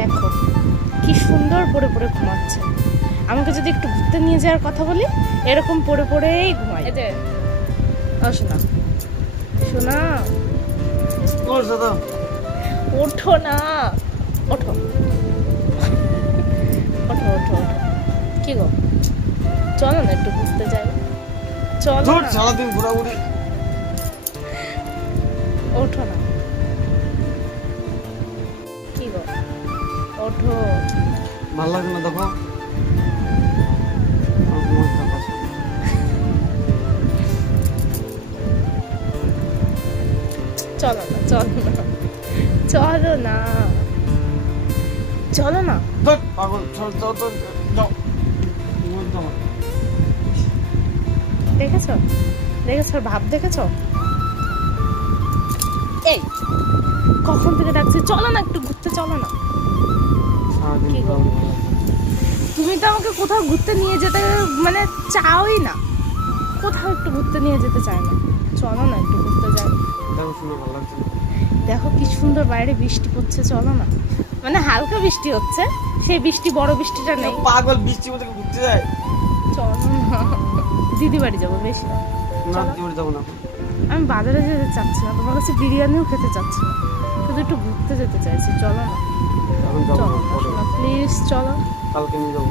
দেখো কি সুন্দর পড়ে পড়ে ঘুমাচ্ছে। আমাকে যদি একটু ঘুরতে নিয়ে যাওয়ার কথা বলি, এরকম পড়ে পড়েই ঘুমায়। এই যে শোনা শোনা, ওঠো না, ওঠো ওঠো ওঠো ওঠো। কি গো, চলো না একটু ঘুরতে যাই, চলো না। সারাদিন ঘোরাঘুরি। ওঠো না, কি গো, ওঠো। ভালো লাগে না দেখো, চলো না, চলো না, চলো না, চলো না। পাগল, চল চল চল যাও। দেখেছো, দেখেছো ভাব, দেখেছো? এই কখন থেকে ডাকছি, চলো না একটু ঘুরতে, চলো না। সারাদিন কি গো? ঘোরাঘুরি। তুমি তো আমাকে কোথাও ঘুরতে নিয়ে যেতে মানে চাওই না, কোথাও একটু ঘুরতে নিয়ে যেতে চাই না। চলো না একটু ঘুরতে যাই। দেখো শুনে ভালো লাগছে না। দেখো কি সুন্দর বাইরে বৃষ্টি পড়ছে, চলো না। মানে হালকা বৃষ্টি হচ্ছে, সেই বৃষ্টি বড় বৃষ্টিটা নেই। পাগল, বৃষ্টির মধ্যে ঘুরতে যায় চলো না, দিদি বাড়ি যাবো, বেশি না। না, চলো। দিতে যাবো না। আমি বাজারে যেতে চাচ্ছি না, তোমার কাছে বিরিয়ানিও খেতে চাচ্ছি না, শুধু একটু ঘুরতে যেতে চাইছি। চলো না, এখন যাবো চলো না, পরে। না প্লিজ, চলো। কালকে নিয়ে যাবো।